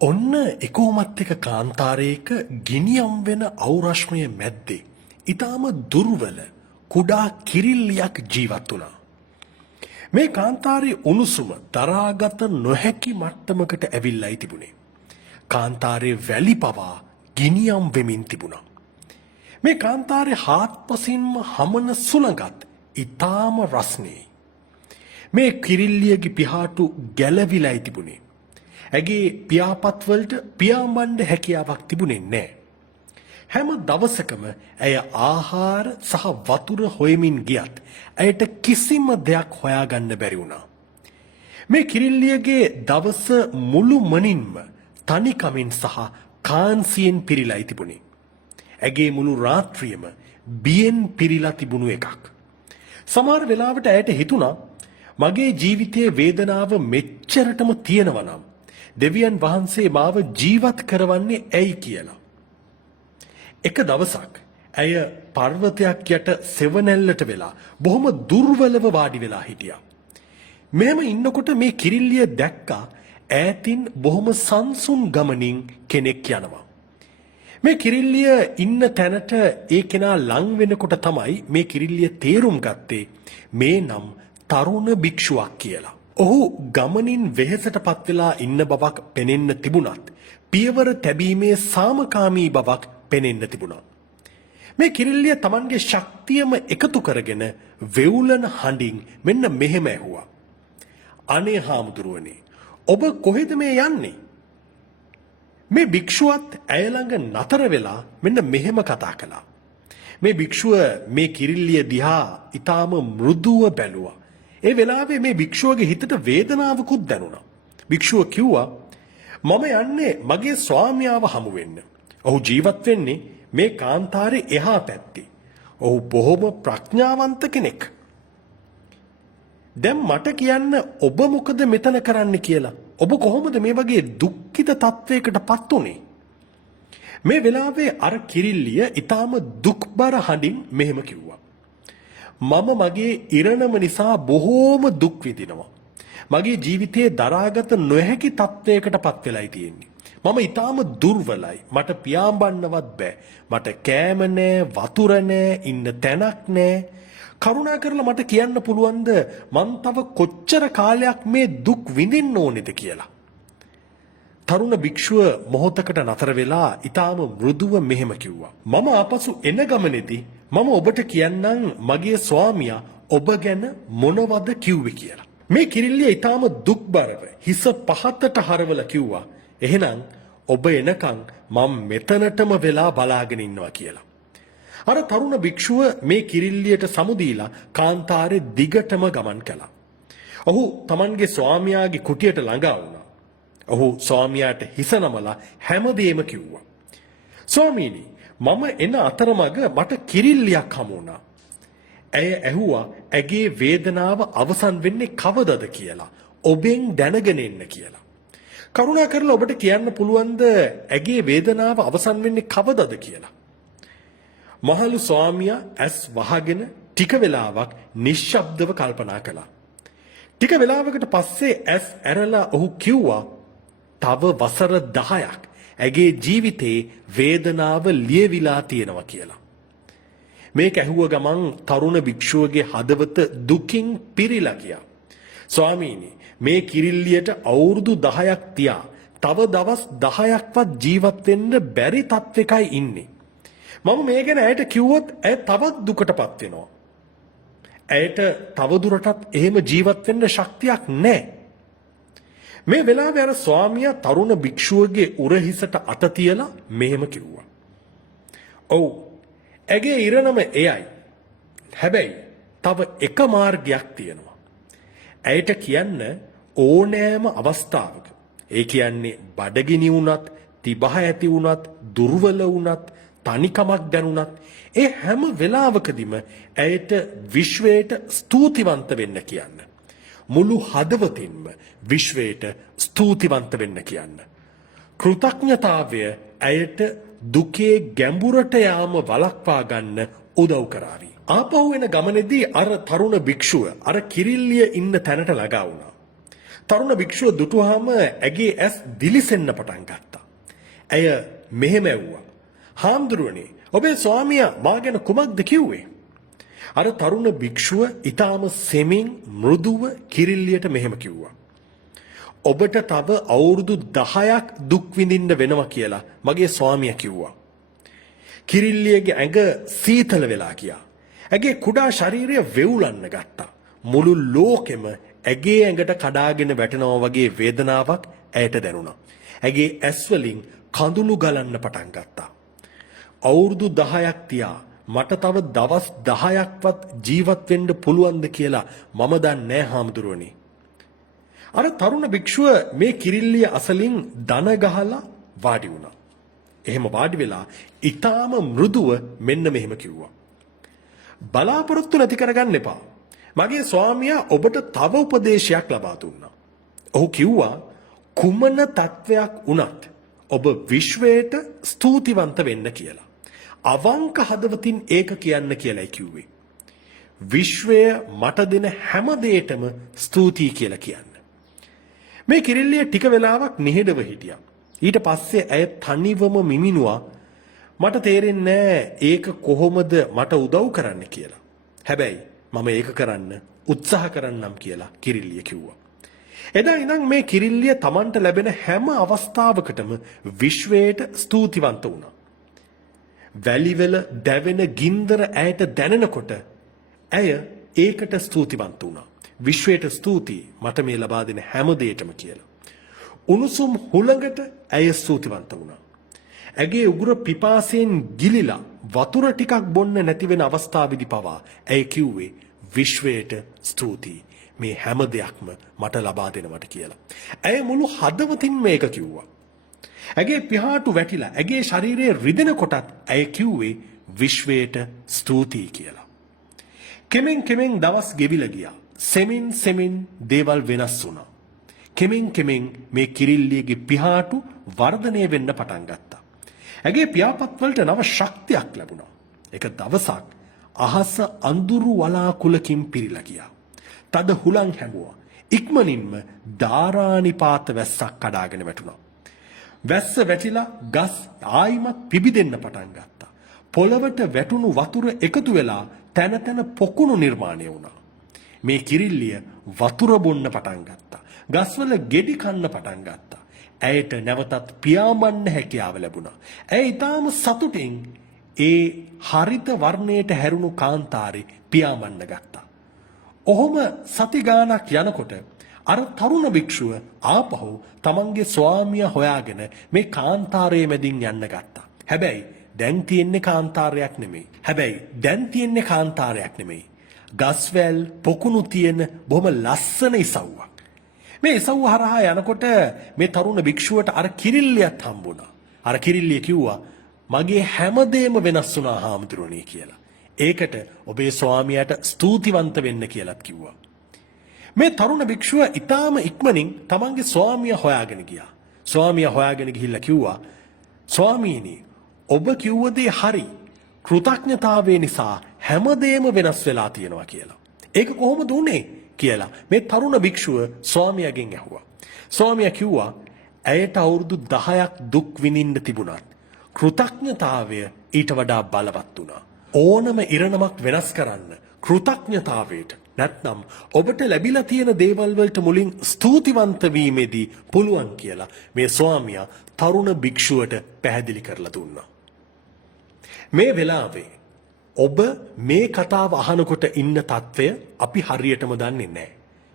ඔන්න එකෝමත් එක කාන්තාරයක ගිනියම් වෙන අවරශ්මය මැද්දේ ඊටාම දුර්වල කුඩා කිරිල්ලියක් ජීවත් වුණා. මේ කාන්තාරයේ උණුසුම දරාගත නොහැකි මට්ටමකට ඇවිල්ලායි තිබුණේ. කාන්තාරයේ වැලි පවා ගිනියම් වෙමින් තිබුණා. මේ කාන්තාරයේ හාත්පසින්ම හමන සුළඟත් ඊටාම රස්නේ. මේ කිරිල්ලියගේ පිහාටු ගැලවිලායි තිබුණේ. ඇගේ පියාපත්වලට පියාඹන්න හැකියාවක් තිබුණේ නැහැ. හැම දවසකම ඇය ආහාර සහ වතුර හොයමින් ගියත් ඇයට කිසිම දෙයක් හොයාගන්න බැරි වුණා. මේ කිරිල්ලියගේ දවස මුළුමනින්ම තනිකමින් සහ කාන්සියෙන් පිරීලායි තිබුණේ. ඇගේ මුළු රාත්‍රියම බියෙන් පිරීලා තිබුණු එකක්. සමහර වෙලාවට ඇයට හිතුණා මගේ ජීවිතයේ වේදනාව මෙච්චරටම තියෙනවා නම් දෙවියන් වහන්සේ මාව ජීවත් කරවන්නේ ඇයි කියලා. එක දවසක් ඇය පර්වතයක් යට සෙවණැල්ලට වෙලා බොහොම දුර්වලව වාඩි වෙලා හිටියා. මෙහෙම ඉන්නකොට මේ කිරිල්ලිය දැක්කා ඈතින් බොහොම සංසුන් ගමනින් කෙනෙක් යනවා. මේ කිරිල්ලිය ඉන්න තැනට ඒ කෙනා ලං වෙනකොට තමයි මේ කිරිල්ලිය තේරුම් ගත්තේ මේ නම් තරුණ භික්ෂුවක් කියලා. ඔහු ගමනින් වෙහෙසටපත් වෙලා ඉන්න බවක් පෙනෙන්න තිබුණත් පියවර තැබීමේ සාමකාමී බවක් පෙනෙන්න තිබුණා. මේ කිරිල්ලිය Tamanගේ ශක්තියම එකතු කරගෙන වෙවුලන හඬින් මෙන්න මෙහෙම ඇහුවා. අනේ හාමුදුරුවනේ ඔබ කොහෙද මේ යන්නේ? මේ භික්ෂුවත් ඇය ළඟ නතර වෙලා මෙන්න මෙහෙම කතා කළා. මේ භික්ෂුව මේ කිරිල්ලිය දිහා ඊටාම මෘදුව බැලුවා. ඒ වෙලාවේ මේ භික්ෂුවගේ හිතට වේදනාවකුත් දැනුණා. භික්ෂුව කිව්වා මම යන්නේ මගේ ස්වාමියාව හමු වෙන්න. ඔහු ජීවත් වෙන්නේ මේ කාන්තාරේ එහා පැත්තේ. ඔහු බොහොම ප්‍රඥාවන්ත කෙනෙක්. දැන් මට කියන්න ඔබ මොකද මෙතන කරන්න කියලා. ඔබ කොහොමද මේ වගේ දුක්ඛිත තත්වයකටපත් උනේ? මේ වෙලාවේ අර කිරිල්ලිය ඊටාම දුක්බර හඬින් මෙහෙම කිව්වා. මම මගේ ඉරණම නිසා බොහෝම දුක් විඳිනවා. මගේ ජීවිතයේ දරාගත නොහැකි තත්වයකටපත් වෙලයි තියෙන්නේ. මම ඊටාම දුර්වලයි. මට පියාඹන්නවත් බෑ. මට කෑම නෑ, වතුර නෑ, ඉන්න තැනක් නෑ. කරුණා කරලා මට කියන්න පුළුවන්ද මං තව කොච්චර කාලයක් මේ දුක් විඳින්න ඕනේද කියලා. තරුණ භික්ෂුව මොහොතකට නතර වෙලා ඊටාම මෘදුව මෙහෙම කිව්වා. මම ආපසු එන ගමනේදී මම ඔබට කියන්නම් මගේ ස්වාමියා ඔබ ගැන මොනවද කිව්වේ කියලා. මේ කිරිල්ලිය ඊටාම දුක්බරව හිස පහතට හරවලා කිව්වා. එහෙනම් ඔබ එනකන් මම මෙතනටම වෙලා බලාගෙන ඉන්නවා කියලා. අර තරුණ භික්ෂුව මේ කිරිල්ලියට සමුදීලා කාන්තාරේ දිගටම ගමන් කළා. ඔහු Tamanගේ ස්වාමියාගේ කුටියට ළඟා වුණා. ඔහු ස්වාමියාට හිස නමලා හැමදේම කිව්වා. ස්වාමීනි මම එන අතරමඟ මට කිරිල්ලියක් හමු වුණා. ඇය ඇහුවා ඇගේ වේදනාව අවසන් වෙන්නේ කවදද කියලා. ඔබෙන් දැනගෙන එන්න කියලා. කරුණා කරලා ඔබට කියන්න පුළුවන්ද ඇගේ වේදනාව අවසන් වෙන්නේ කවදද කියලා. මහලු ස්වාමියා ඇස් වහගෙන ටික වෙලාවක් නිශ්ශබ්දව කල්පනා කළා. ටික වෙලාවකට පස්සේ ඇස් ඇරලා ඔහු කිව්වා තව වසර 10ක් ඇගේ ජීවිතේ වේදනාව ලියවිලා තියෙනවා කියලා. මේක ඇහුව ගමන් තරුණ භික්ෂුවගේ හදවත දුකින් පිරීලා ගියා. ස්වාමීනි මේ කිරිල්ලියට අවුරුදු 10ක් තියා තව දවස් 10ක්වත් ජීවත් වෙන්න බැරි තත්වයකයි ඉන්නේ. මම මේ ගැන ඇයට කිව්වොත් ඇය තවත් දුකටපත් වෙනවා. ඇයට තවදුරටත් එහෙම ජීවත් වෙන්න ශක්තියක් නැහැ. මේ වෙලාවේ අර ස්වාමියා තරුණ භික්ෂුවගේ උරහිසට අත තියලා මෙහෙම කිව්වා. ඔව් ඇගේ ඉරණම එයයි. හැබැයි තව එක මාර්ගයක් තියෙනවා. ඇයට කියන්න ඕනෑම අවස්ථාවක ඒ කියන්නේ බඩගිනි වුණත්, තිබහ ඇති වුණත්, දුර්වල වුණත්, තනිකමක් දැනුණත් ඒ හැම වෙලාවකදීම ඇයට විශ්වයට ස්තුතිවන්ත වෙන්න කියන්න. මුළු හදවතින්ම විශ්වයට ස්තුතිවන්ත වෙන්න කියන්න. කෘතඥතාවය ඇයට දුකේ ගැඹුරට යාම වළක්වා ගන්න උදව් කරાવી. ආපහු එන ගමනේදී අර තරුණ භික්ෂුව අර කිරිල්ලිය ඉන්න තැනට ළඟා වුණා. තරුණ භික්ෂුව දුටුවාම ඇගේ ඇස් දිලිසෙන්න පටන් ගත්තා. ඇය මෙහෙම ඇව්වා. හාමුදුරුවනේ, ඔබේ ස්වාමියා මා ගැන කුමක්ද කිව්වේ? අර තරුණ භික්ෂුව ඊටාම සෙමින් මෘදුව කිරිල්ලියට මෙහෙම කිව්වා. ඔබට තව අවුරුදු 10ක් දුක් විඳින්න වෙනවා කියලා මගේ ස්වාමියා කිව්වා. කිරිල්ලියගේ ඇඟ සීතල වෙලා ගියා. ඇගේ කුඩා ශරීරය වෙවුලන්න ගත්තා. මුළු ලෝකෙම ඇගේ ඇඟට කඩාගෙන වැටෙනවා වගේ වේදනාවක් ඇයට දැනුණා. ඇගේ ඇස් වලින් කඳුළු ගලන්න පටන් ගත්තා. අවුරුදු 10ක් තියා මට තව දවස් 10ක්වත් ජීවත් වෙන්න පුළුවන්ද කියලා මම දන්නේ නැහැ හාමුදුරුවනේ. අර තරුණ භික්ෂුව මේ කිරිල්ලිය අසලින් දන ගහලා වාඩි වුණා. එහෙම වාඩි වෙලා ඊටාම මෘදුව මෙන්න මෙහෙම කිව්වා. බලාපොරොත්තු නැති කරගන්න එපා. මගේ ස්වාමියා ඔබට තව උපදේශයක් ලබා දුන්නා. ඔහු කිව්වා කුමන තත්වයක් වුණත් ඔබ විශ්වයට ස්තුතිවන්ත වෙන්න කියලා. අවංක හදවතින් ඒක කියන්න කියලායි කිව්වේ. විශ්වය මට දෙන හැම දෙයකටම ස්තුතියි කියලා කියන්න. මේ කිරිල්ලිය ටික වෙලාවක් නිහඬව හිටියා. ඊට පස්සේ ඇය තනිවම මිමිනුවා. මට තේරෙන්නේ ඒක කොහොමද මට උදව් කරන්න කියලා. හැබැයි මම ඒක කරන්න උත්සාහ කරන්නම් කියලා කිරිල්ලිය කිව්වා. එදා ඉඳන් මේ කිරිල්ලිය Tamanට ලැබෙන හැම අවස්ථාවකටම විශ්වයට ස්තුතිවන්ත වුණා. වැලිවල දැවෙන ගින්දර ඇයට දැනෙනකොට ඇය ඒකට ස්තුතිවන්ත වුණා. විශ්වයට ස්තුතියි මට මේ ලබා දෙන හැම දෙයකටම කියලා. උණුසුම් හුළඟට ඇය ස්තුතිවන්ත වුණා. ඇගේ උගුර පිපාසයෙන් ගිලිලා වතුර ටිකක් බොන්න නැති වෙන අවස්ථාවේදී පවා ඇය කිව්වේ විශ්වයට ස්තුතියි මේ හැම දෙයක්ම මට ලබා දෙනවට කියලා. ඇය මුළු හදවතින්ම මේක කිව්වා. ඇගේ පිහාටු වැටිලා ඇගේ ශරීරයේ රිදෙන කොටත් ඇය කිව්වේ විශ්වයට ස්තුතියි කියලා. කෙමෙන් කෙමෙන් දවස් ගෙවිලා ගියා. සෙමින් දේවල් වෙනස් වුණා. කෙමෙන් මේ කිරිල්ලියගේ පිහාටු වර්ධනය වෙන්න පටන් ගත්තා. ඇගේ පියාපත් වලට නව ශක්තියක් ලැබුණා. එක දවසක් අහස අඳුරු වලාකුළකින් පිරීලා ගියා. තද හුලං හැඟුවා. ඉක්මනින්ම ධාරානිපාත වැස්සක් කඩාගෙන වැටුණා. වැස්ස වැටිලා ගස් ආයිමත් පිබිදෙන්න පටන් ගත්තා. පොළවට වැටුණු වතුර එකතු වෙලා තැන තැන පොකුණු නිර්මාණය වුණා. මේ කිරිල්ලිය වතුර බොන්න පටන් ගත්තා. ගස්වල ගෙඩි කන්න පටන් ගත්තා. ඇයට නැවතත් පියාඹන්න හැකියාව ලැබුණා. ඇය ඊටාම සතුටින් ඒ හරිත වර්ණයට හැරුණු කාන්තාරේ පියාඹන්න ගත්තා. ඔහොම සති ගානක් යනකොට අර තරුණ භික්ෂුව ආපහු තමන්ගේ ස්වාමියා හොයාගෙන මේ කාන්තාරයේ මැදින් යන්න ගත්තා. හැබැයි දැන් තියෙන්නේ කාන්තාරයක් නෙමෙයි. ගස්වැල් පොකුණු තියෙන බොහොම ලස්සන ඉසව්වක්. මේ ඉසව්ව හරහා යනකොට මේ තරුණ භික්ෂුවට අර කිරිල්ලියත් හම්බුණා. අර කිරිල්ලිය කිව්වා මගේ හැමදේම වෙනස් වුණා හාමුදුරනේ කියලා. ඒකට ඔබේ ස්වාමියාට ස්තුතිවන්ත වෙන්න කියලාත් කිව්වා. මේ තරුණ භික්ෂුව ඊටාම ඉක්මනින් තමන්ගේ ස්වාමියා හොයාගෙන ගියා. ස්වාමියා හොයාගෙන ගිහිල්ලා කිව්වා ස්වාමීනි ඔබ කිව්ව දේ හරි. කෘතඥතාවය නිසා හැමදේම වෙනස් වෙලා තියෙනවා කියලා. ඒක කොහොමද උනේ කියලා මේ තරුණ භික්ෂුව ස්වාමියාගෙන් ඇහුවා. ස්වාමියා කිව්වා ඇයට අවුරුදු 10ක් දුක් විඳින්න තිබුණත් කෘතඥතාවය ඊට වඩා බලවත් වුණා. ඕනම ඉරණමක් වෙනස් කරන්න කෘතඥතාවයට නැත්නම් ඔබට ලැබිලා තියෙන දේවල් වලට මුලින් ස්තුතිවන්ත වීමේදී පුළුවන් කියලා මේ ස්වාමියා තරුණ භික්ෂුවට පැහැදිලි කරලා දුන්නා. මේ වෙලාවේ ඔබ මේ කතාව අහනකොට ඉන්න තත්ත්වය අපි හරියටම දන්නේ නැහැ.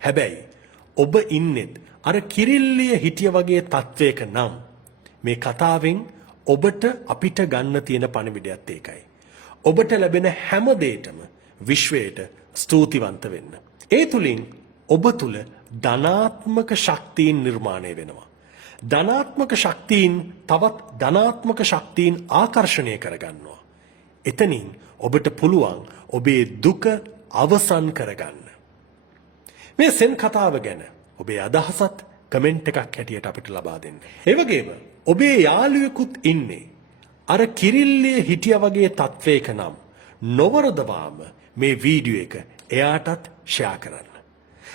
හැබැයි ඔබ ඉන්නෙත් අර කිරිල්ලිය හිටිය වගේ තත්ත්වයක නම් මේ කතාවෙන් ඔබට අපිට ගන්න තියෙන පණිවිඩයත් ඒකයි. ඔබට ලැබෙන හැම දෙයකම විශ්වයට ස්තුතිවන්ත වෙන්න. ඒ තුලින් ඔබ තුල ධනාත්මක ශක්තියින් නිර්මාණය වෙනවා. ධනාත්මක ශක්තියින් තවත් ධනාත්මක ශක්තියින් ආකර්ෂණය කරගන්නවා. එතනින් ඔබට පුළුවන් ඔබේ දුක අවසන් කරගන්න. මේ සෙන් කතාව ගැන ඔබේ අදහසත් කමෙන්ට් එකක් හැටියට අපිට ලබා දෙන්න. ඒ වගේම ඔබේ යාළුවෙකුත් ඉන්නේ අර කිරිල්ලිය හිටියා වගේ තත්වයක නම් නොවරදවාම මේ වීඩියෝ එක එයාටත් ෂෙයා කරන්න.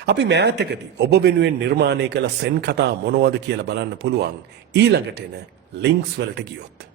අපි මෑතකදී ඔබ වෙනුවෙන් නිර්මාණය කළ සෙන් කතා මොනවද කියලා බලන්න පුළුවන් ඊළඟට එන ලින්ක්ස් වලට ගියොත්.